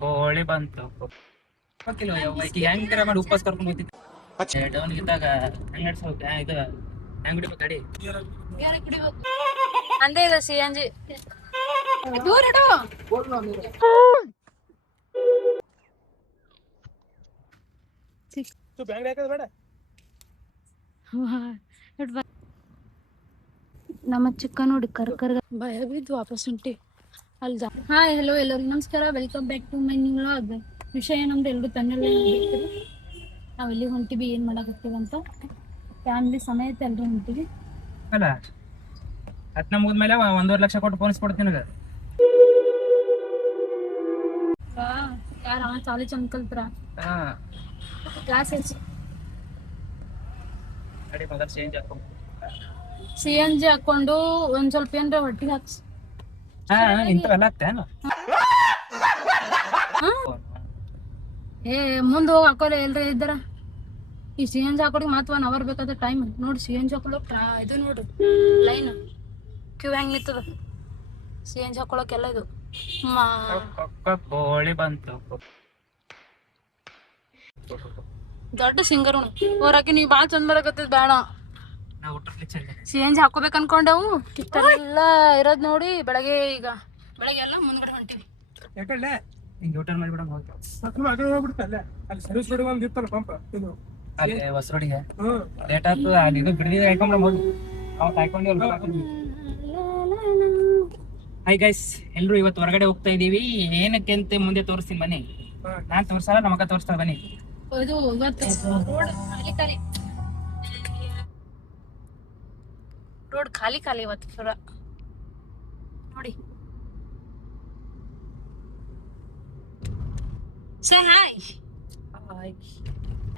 ಕೋಳಿ ಬಂತು ಹೆಂಗ್ ಮಾಡಿ ಉಪವಾಸ ಕರ್ಕೊಂಡು ಹೋಗ್ತಿದ್ದೆ ಡೌನ್ ಇದ್ದಾಗ ಹೆಂಗ್ ನಡ್ಸೋಕೆ ಇದು ಹೆಂಗ್ ಹಿಡಿಬೇಕು ಗಾಡಿ ಅಂದೇ ಇದೆ CNG ದೂರ ಇಡು ನಮ್ಮ ಚಿಕ್ಕ ನೋಡಿ ಕರ್ಕರ್ಗ ಭಯ ಬಿದ್ದು ವಾಪಸ್ ಉಂಟಿ ಅಲ್ಲಿ ಹಾಯ್ ಹಲೋ ಎಲ್ಲರಿಗೂ ನಮಸ್ಕಾರ, welcome back to my new vlog. ವಿಷಯ ನಮ್ದು ಎಲ್ಲರೂ ತನ್ನೆಲ್ಲ ನಾವು ಎಲ್ಲಿ ಹೊಂಟಿವಿ, ಏನ್ ಮಾಡಕತ್ತೀವಿ ಅಂತ ಫ್ಯಾಮಿಲಿ ಸಮೇತ ಎಲ್ಲರೂ ಹೊಂಟಿವಿ. ಅಲ್ಲ ಹತ್ನ ಮುಗಿದ್ಮೇಲೆ 1.5 ಲಕ್ಷ ಕೊಟ್ಟು ಫೋನ್ಸ್ ಕೊಡ್ತೀನಿ ನಿನಗೆ. ಯಾರ ಕಾಲೇಜ್ ಅಂಕಲ್ತ್ರ ಕ್ಲಾಸ್ ಗಾಡಿ ಮೊದಲು CNG ಹಾಕೊಂಡು ಒಂದ್ ಸ್ವಲ್ಪ ಏನ್ರ ಹೊಟ್ಟಿಗೆ ಹಾಕ್ಸಿ. ಇಂಥವೆಲ್ಲ ಆಗ್ತೇನು ಮುಂದೆ ಹೋಗಿ ಹಾಕೋಲ್ಲ ಎಲ್ರ ಇದ್ದಾರ. ಈ CNG ಹಾಕೋಡಿಗೆ ಮಾತ್ರ 1 ಅವರ್ ಬೇಕಾದ ಟೈಮ್ ನೋಡಿ. CNG ಹಾಕೊಳಕ್ ಇದು ನೋಡ್ರಿ ಲೈನ್ ಕ್ಯೂ ಹೆಂಗ್ ನಿಂತದ CNG ಹಾಕೊಳಕ್ಕೆಲ್ಲ. ಇದು ಕೋಳಿ ಬಂತು. ದೊಡ್ಡ ಸಿಂಗರ್ ಹೊರಗೆ ನೀವು ಬಾಳ ಚಂದ ಬರಕತ್ತದ. ಬೇಡ CNG ಹಾಕೋಬೇಕು ಅನ್ಕೊಂಡವು ಎಲ್ಲ ಇರೋದ್ ನೋಡಿ. ಬೆಳಗ್ಗೆ ಎಲ್ಲ ಮುಂದ್ಗಡೆ ಹೊಂಟಿವಿ. ಹೊಸ ರೋಡಿಗೆ ಲೇಟ್ ಆಯ್ತು. ಅದು ಬಿಡದಿದ್ರೆ ಹೈ ಗೈಸ್, ಎಲ್ರು ಇವತ್ತು ಹೊರಗಡೆ ಹೋಗ್ತಾ ಇದೀವಿ. ಏನಕ್ಕೆ ಅಂತ ಮುಂದೆ ತೋರಿಸ್ತೀನಿ ಬನ್ನಿ. ನಾನ್ ತೋರ್ಸಲ್ಲ, ನಮಗ ತೋರಿಸ್ತಾರ ಬನ್ನಿ. ಇದು ರೋಡ್ ಖಾಲಿ ಇವತ್ತು ಪುರ ನೋಡಿ.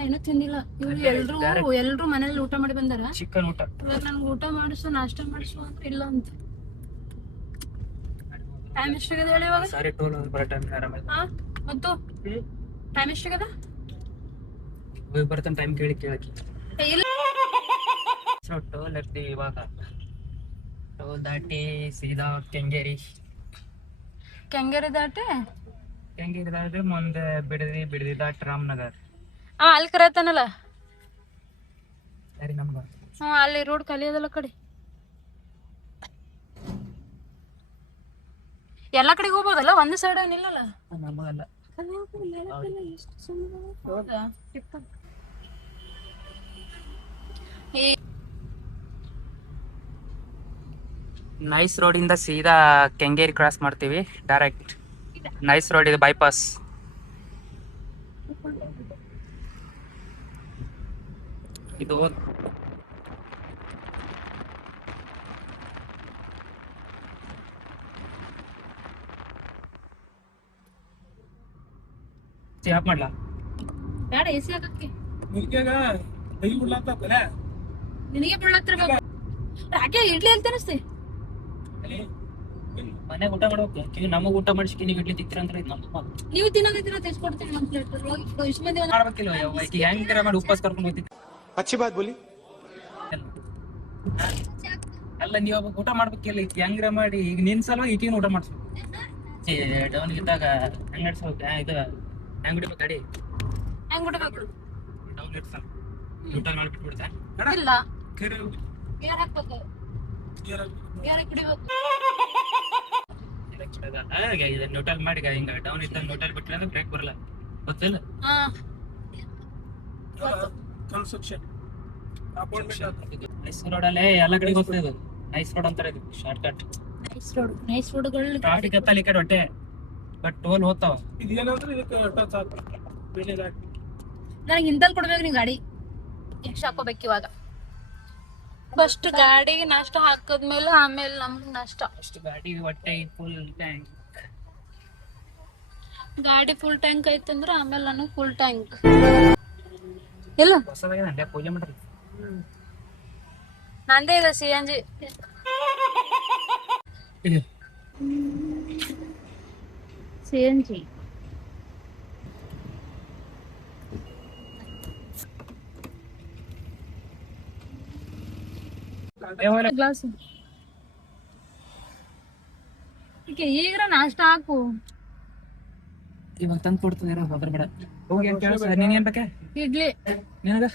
ಏನೂ ತಿಂದಿಲ್ಲ ಇವ್ರು. ಎಲ್ರು ಮನೇಲಿ ಊಟ ಮಾಡಿ ಬಂದಾರ. ಚಿಕನ್ ಊಟ. ಇವಾಗ ನನ್ಗೆ ಊಟ ಮಾಡಿಸು, ನಾಷ್ಟ ಮಾಡಿಸು ಅಂದ್ರೆ ಇಲ್ಲ ಅಂತ. ಟೈಮ್ ಎಷ್ಟಾಗಿದೆ ಹೇಳಿ ಇವಾಗ? ಸಾರಿ ಟೋಲ್ ಬರೋ ಟೈಮ್ ಮತ್ತು ಟೈಮ್ ಎಷ್ಟಾಗದ? ಹೋಗಿ ಬರ್ತಾನೆ ಟೈಮ್ ಕೇಳಕ್ಕೆ ಇಲ್ಲ ಟೋಲ್ ಎತ್ತಿ. ಇವಾಗ ಟೋಲ್ ದಾಟಿ ಸೀದಾ ಕೆಂಗೇರಿ ದಾಟಿ ಮುಂದೆ ಬಿಡದಿ ದಾಟಿ ರಾಮನಗರ್. ಅಲ್ಲಿ ಕರತಾನಲ್ಲ. ಸರಿ ನಮ್ಗ ಅಲ್ಲಿ ರೋಡ್ ಖಾಲಿ ಅದಲ್ಲ ಕಡೆ. ಎಲ್ಲಾ ಕಡೆಗೆ ಹೋಗ್ಬೋದಲ್ಲ, ಒಂದ್ ಸೈಡ್ ಏನಿಲ್ಲಲ್ಲ. ನಮಗಲ್ಲ. ನೈಸ್ ರೋಡ್ ಇಂದ ಸೀದಾ ಕೆಂಗೇರಿ ಕ್ರಾಸ್ ಮಾಡ್ತೀವಿ ಡೈರೆಕ್ಟ್. ನೈಸ್ ರೋಡ್ ಇದು ಬೈಪಾಸ್. ಇದು ಆಫ್ ಮಾಡ್ಲಾ? ಬೇಡ, AC ಹಾಕಕ್ಕೆ ನಿನಗೆ ಬೀಳತ್ರ ಯಾಕೆ ಇಡ್ಲಿ ಅಂತ ಅನಿಸ್ತಿ. ಮನೆಗೆ ಊಟ ಮಾಡ್ಬೇಕು, ನಮಗ್ ಊಟ ಮಾಡಿಸಿ ನೀವು ಇಡ್ಲಿ ತಿಂತೀರ ಅಂದ್ರೆ ನೀವು ತಿನ್ನೋದಿದ್ದೀರ ತೆಗೆಸ್ಕೊಡ್ತೀನಿ ನಮ್ಮ ಪ್ಲೇಟ್. ಇಷ್ಟು ಮಂದಿ ಮಾಡ್ಬೇಕಿಲ್ಲ. ಹೆಂಗ್ ಮಾಡಿ ಉಪವಾಸ ಕರ್ಕೊಂಡು ಹೋಗ್ತಿದ್ದೆ. अच्छी बात बोली. ಅಲ್ಲ ನೀವು ಊಟ ಮಾಡ್ಬೇಕಿಲ್ಲ. ಹೆಂಗ್ರ ಮಾಡಿ ಈಗ ನಿನ್ ಸಲುವಾಗಿ ಈಗೇನು ಊಟ ಮಾಡಿಸ್ಬೇಕು. ಡೌನ್ ಇದ್ದಾಗ ಹೆಂಗ್ ನಡ್ಸೋಕೆ ಇದು ಹೆಂಗ್ ಹಿಡಿಬೇಕು ಗಾಡಿ? ಹೆಂಗ್ ಬಿಡ್ಬೇಕು? ಡೌನ್ ಇರ್ತಾನ ಊಟ ಮಾಡ್ಬಿಟ್ಬಿಡ್ತಾ ಇಲ್ಲ ಗೇರ್ ಹಾಕ್ಬೇಕು. ಗೇರ್ ಕುಡಿಬೇಕು. ನ್ಯೂಟ್ರಲ್ ಮಾಡಿ ಹಿಂಗ ಡೌನ್ ಇದ್ದಾಗ ನ್ಯೂಟ್ರಲ್ ಬಿಟ್ರೆ ಅಂದ್ರೆ ಬ್ರೇಕ್ ಬರಲ್ಲ. ಗೊತ್ತಿಲ್ಲ? ನೈಸ್ ರೋಡ್ ಅಲ್ಲೇ ಎಲ್ಲ ಕಡೆ ಹೋಗ್ತದೆ. ನೈಸ್ ರೋಡ್ ಅಂತಾರೆ ಇದು, ಶಾರ್ಟ್ ಕಟ್. ನೈಸ್ ರೋಡ್ಗಳು ಟ್ರಾಫಿಕ್ ಹತ್ತಲ್ಲ ಈ ಕಡೆ ಹೊಟ್ಟೆ, ಬಟ್ ಟೋಲ್ ಹೋಗ್ತಾವ. ನನಗೆ ಹಿಂದಲ್ ಕೊಡ್ಬೇಕು ನೀ ಗಾಡಿ. ಎಷ್ಟು ಹಾಕೋಬೇಕು ಇವಾಗ? ಫಸ್ಟ್ ಗಾಡಿಗೆ ನಾಷ್ಟ ಹಾಕದ್ಮೇಲೆ ಆಮೇಲೆ ನಮ್ಗೆ ನಾಷ್ಟ. ಅಷ್ಟು ಗಾಡಿ ಹೊಟ್ಟೆ ಫುಲ್ ಟ್ಯಾಂಕ್. ಗಾಡಿ ಫುಲ್ ಟ್ಯಾಂಕ್ ಐತಂದ್ರೆ ಆಮೇಲೆ ನನಗೆ ಫುಲ್ ಟ್ಯಾಂಕ್ ಇಲ್ಲ. ಹೊಸದಾಗಿ ಪೂಜೆ ಮಾಡ್ರಿ. ನಂದೇ ಇದೆ CNG. ಗ್ಲಾಸ್ ಈಗ ನಾಷ್ಟ ಹಾಕು. ಇವಾಗ ತಂದು ಕೊಡ್ತಿದ್ದೀರ ಹೋದ್ರ ಬೇಡ ಹೋಗಿ ಅಂತ ಕೇಳಿಸ ನೀನ್ ಏನ್ ಬೇಕೆ ಇಡ್ಲಿ ನಿನಗ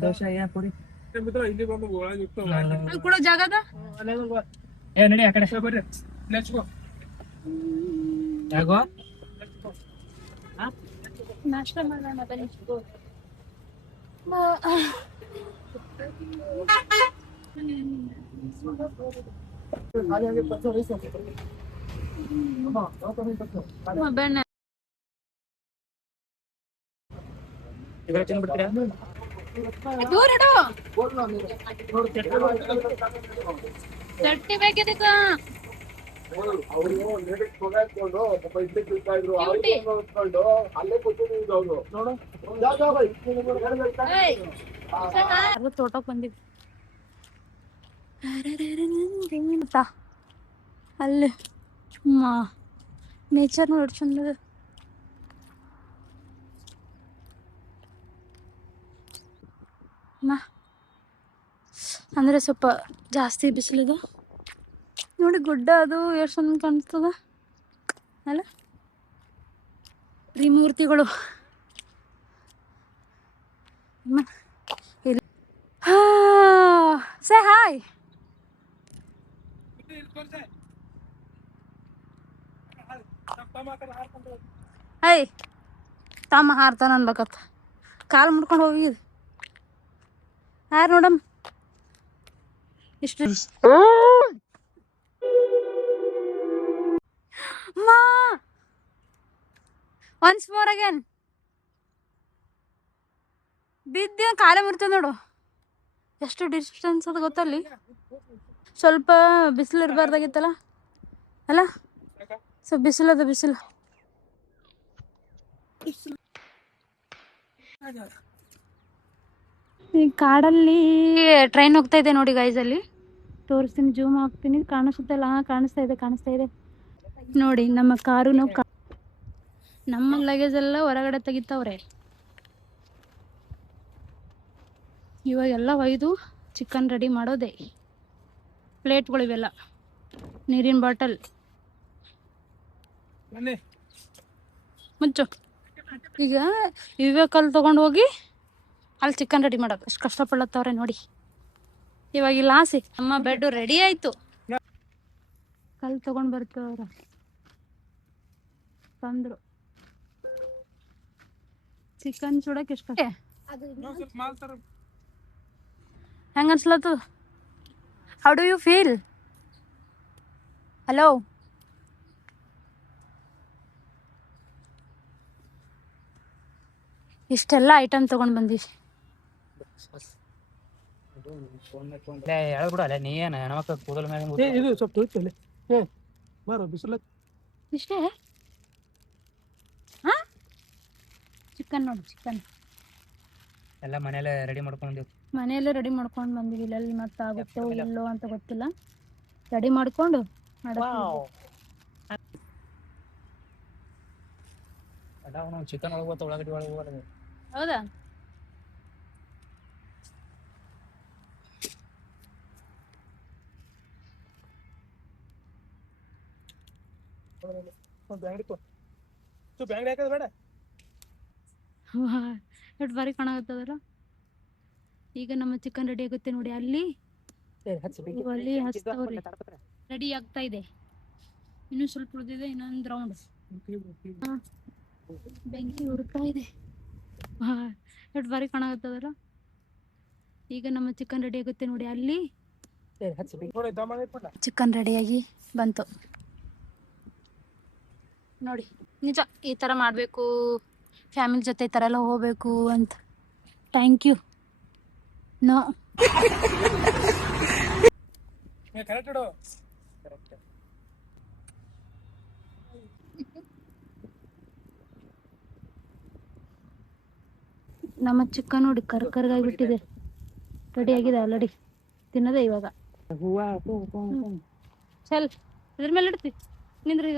ದೋಸೆ ಏನ್ ಪುರಿ ಅಲ್ಲಿ ಕೂಡ ಜಾಗದ ಏ ನಡಿ ಆ ಕಡೆ ಯಾಗೋ ನಾಷ್ಟ ಮಾಡೋಣ ಬನ್ನಿ ಬಣ್ಣ ಇವಾಗ ತಿನ್ಬಿಡ್ತೀರಾ ದೂರ ಇಡು ಚಟ್ನಿ ಬೇಕಿದಕ್ಕ ತೋಟಕ್ಕೆ ಬಂದಿದ್ವಿ ಅಲ್ಲಿ ನೇಚರ್ ನೋಡಿ ಚಂದ ಅಂದ್ರೆ ಸ್ವಲ್ಪ ಜಾಸ್ತಿ ಬಿಸಿಲಿದೆ ನೋಡಿ ಗುಡ್ಡ ಅದು ಎಷ್ಟು ಚಂದ ಕಾಣಿಸ್ತದ ಅಲ್ಲ ತ್ರಿಮೂರ್ತಿಗಳು ಸೇ ಹಾಯ್ ಐ ತಮ್ಮ ಹಾರ್ತಾನ ಅನ್ಬೇಕತ್ತ ಕಾಲು ಮುಡ್ಕೊಂಡು ಹೋಗಿದ್ ಯಾರು ನೋಡಮ್ ಇಷ್ಟು ಒನ್ಸ್ ಮೋರ್ ಅಗೇನ್ ಬಿದ್ದ ಕಾಲೇ ಮುರ್ತದ ನೋಡು ಎಷ್ಟು ಡಿಸ್ಟೆನ್ಸ್ ಅದ ಗೊತ್ತಲ್ಲಿ ಸ್ವಲ್ಪ ಬಿಸಿಲು ಇರಬಾರ್ದಾಗಿತ್ತಲ್ಲ ಅಲ್ಲ ಸೊ ಬಿಸಿಲದ ಬಿಸಿಲು ಈ ಕಾಡಲ್ಲಿ ಟ್ರೈನ್ ಹೋಗ್ತಾ ಇದೆ ನೋಡಿ ಗೈಸ್ ಅಲ್ಲಿ ತೋರಿಸ್ತೀನಿ ಜೂಮ್ ಹಾಕ್ತೀನಿ ಕಾಣಿಸುತ್ತಲ್ಲ ಕಾಣಿಸ್ತಾ ಇದೆ ನೋಡಿ ನಮ್ಮ ಕಾರು ನಮ್ಮ ಲಗೇಜ್ ಎಲ್ಲ ಹೊರಗಡೆ ತೆಗಿತಾವ್ರೆ ಇವಾಗೆಲ್ಲ ಒಯ್ದು ಚಿಕನ್ ರೆಡಿ ಮಾಡೋದೆ ಪ್ಲೇಟ್ಗಳು ಇವೆಲ್ಲ ನೀರಿನ ಬಾಟಲ್ ಮುಂಚು ಈಗ ಇವೇ ಕಲ್ಲು ತೊಗೊಂಡು ಹೋಗಿ ಅಲ್ಲಿ ಚಿಕನ್ ರೆಡಿ ಮಾಡೋದು ಅಷ್ಟು ಕಷ್ಟಪಡ್ಲತ್ತವ್ರೆ ನೋಡಿ ಇವಾಗ ಇಲ್ಲ ಆಸೆ ನಮ್ಮ ಬೆಡ್ ರೆಡಿ ಆಯ್ತು ಕಲ್ಲು ತೊಗೊಂಡು ಬರ್ತವ್ರ ತಂದ್ರು ಚಿಕನ್ ಸುಡಕ್ಕೆ ಎಷ್ಟು ಹೆಂಗ ಅನ್ಸ್ಲತ್ತದ how do you feel hello ಇಷ್ಟೆಲ್ಲ ಐಟಮ್ ತಗೊಂಡ್ ಬಂದಿವಿ ಹೇಳ್ಬಿಡ ಅಲ್ಲ ನೀ ಏನ ಹೆಣ್ಮಕ್ಳು ಕೂದಲ ಮೇಲೆ ಇದು ಸ್ವಲ್ಪ ತೊಯ್ತಲ್ಲಿ ಬಾರೋ ಬಿಸಿಲ ಇಷ್ಟೇ ಹಾ ಚಿಕನ್ ನೋಡಿ ಚಿಕನ್ ಎಲ್ಲ ಮನೇಲೆ ರೆಡಿ ಮಾಡ್ಕೊಂಡಿವಿ ಮನೆಯಲ್ಲೇ ರೆಡಿ ಮಾಡ್ಕೊಂಡು ಬಂದಿವಿ ಇಲ್ಲಿ ಮತ್ತೆ ಆಗುತ್ತೋ ಇಲ್ಲೋ ಅಂತ ಗೊತ್ತಿಲ್ಲ ರೆಡಿ ಮಾಡ್ಕೊಂಡು ಚಿಕನ್ ಒಳಗೆ ಉಳ್ಳಾಗಡ್ಡಿ ಒಳಗೆ ಹೌದಾ ಬ್ಯಾಂಗ್ಡಿ ಹಾಕೋದು ಬೇಡ ಎಷ್ಟು ಬಾರಿ ಕಾಣಾಗತ್ತದಲ್ಲ ಈಗ ನಮ್ಮ ಚಿಕನ್ ರೆಡಿ ಆಗುತ್ತೆ ನೋಡಿ ಅಲ್ಲಿ ಅಲ್ಲಿ ಹಚ್ತಾವ್ರಿ ರೆಡಿ ಆಗ್ತಾ ಇದೆ ಇನ್ನೂ ಸ್ವಲ್ಪ ಉಳಿದಿದೆ ಇನ್ನೊಂದು ರೌಂಡ್ ಬೆಂಕಿ ಹುಡುಕ್ತಾ ಇದೆ ಎಷ್ಟು ಬಾರಿ ಕಾಣಾಗತ್ತದಲ್ಲ ಈಗ ನಮ್ಮ ಚಿಕನ್ ರೆಡಿ ಆಗುತ್ತೆ ನೋಡಿ ಅಲ್ಲಿ ಚಿಕನ್ ರೆಡಿಯಾಗಿ ಬಂತು ನೋಡಿ ನಿಜ ಈ ಥರ ಮಾಡಬೇಕು ಫ್ಯಾಮಿಲಿ ಜೊತೆ ಈ ಥರ ಎಲ್ಲ ಹೋಗ್ಬೇಕು ಅಂತ ಥ್ಯಾಂಕ್ ಯು ನೋ ನಮ್ಮ ಚಿಕನ್ ನೋಡಿ ಕರ್ಕರ್ಗಾಗಿಬಿಟ್ಟಿದೆ ರೆಡಿ ಆಗಿದೆ ಆಲ್ರೆಡಿ ತಿನ್ನೋದೇ ಇವಾಗ ಚಲ್ ಇದ್ರ ಮೇಲೆ ಇಡ್ತಿ ನಿಂದ್ರಿ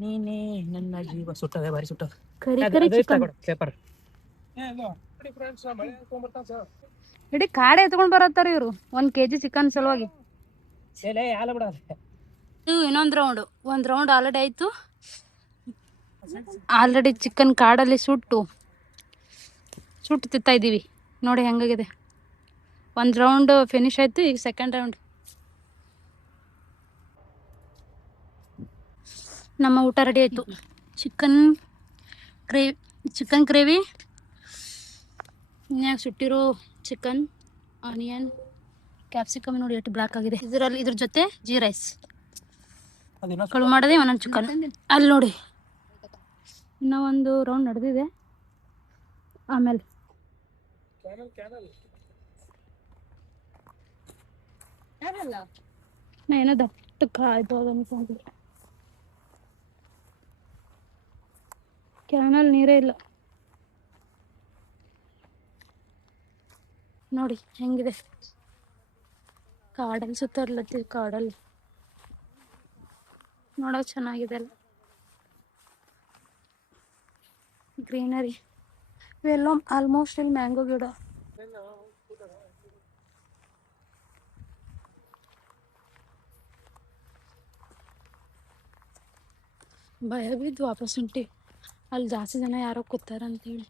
ನೀನೇ ನನ್ನ ಜೀವ ಸುಟ್ಟದೆ ಬಾರಿ ಸುಟ್ಟದ ಕರಿ ಕರಿ ಚಿಕನ್ ಪೇಪರ್ ಇಡೀ ಕಾಡೆ ಎತ್ಕೊಂಡ್ ಬರತ್ತಾರ ಇವ್ರು 1 kg ಚಿಕನ್ ಸಲುವಾಗಿ ಇದು ಇನ್ನೊಂದು ರೌಂಡ್ ಆಲ್ರೆಡಿ ಆಯಿತು. ಆಲ್ರೆಡಿ ಚಿಕನ್ ಕಾಡಲ್ಲಿ ಸುಟ್ಟು ತಿಂತಾ ಇದ್ದೀವಿ. ನೋಡಿ ಹೆಂಗಾಗಿದೆ. ಒಂದು ರೌಂಡ್ ಫಿನಿಶ್ ಆಯಿತು. ಈಗ ಸೆಕೆಂಡ್ ರೌಂಡ್. ನಮ್ಮ ಊಟ ರೆಡಿ ಆಯಿತು. ಚಿಕನ್ ಗ್ರೇವಿ, ಇನ್ಯಾಗ ಸುಟ್ಟಿರೋ ಚಿಕನ್, ಆನಿಯನ್, ಕ್ಯಾಪ್ಸಿಕಮ್ ನೋಡಿ ಎಷ್ಟು ಬ್ಲ್ಯಾಕ್ ಆಗಿದೆ. ಇದ್ರ ಜೊತೆ ಜೀ ರೈಸ್ ಕಳು ಮಾಡೋದೇ ಒಂದೊಂದು ಚಿಕನ್. ಅಲ್ಲಿ ನೋಡಿ ಇನ್ನೂ ಒಂದು ರೌಂಡ್ ನಡೆದಿದೆ. ಆಮೇಲೆ ನಾ ಏನೋ ದಟ್ಟಕ್ಕೆ ಆಯ್ತು ಅನ್ಕೊಂಡು ಕ್ಯಾನಲ್ ನೀರೇ ಇಲ್ಲ ನೋಡಿ ಹೆಂಗಿದೆ. ಕಾಡಲ್ಲಿ ಸುತ್ತರ್ಲತ್ತೀವಿ. ಕಾಡಲ್ಲಿ ನೋಡೋಕೆ ಚೆನ್ನಾಗಿದೆ ಅಲ್ಲ, ಗ್ರೀನರಿ. ಇವೆಲ್ಲ ಆಲ್ಮೋಸ್ಟ್ ಇಲ್ಲಿ ಮ್ಯಾಂಗೋ ಗಿಡ. ಭಯ ಬಿದ್ದು ವಾಪಸ್ ಹೊಂಟಿ. ಅಲ್ಲಿ ಜಾಸ್ತಿ ಜನ ಯಾರೋ ಕೂತಾರ ಅಂತೇಳಿ.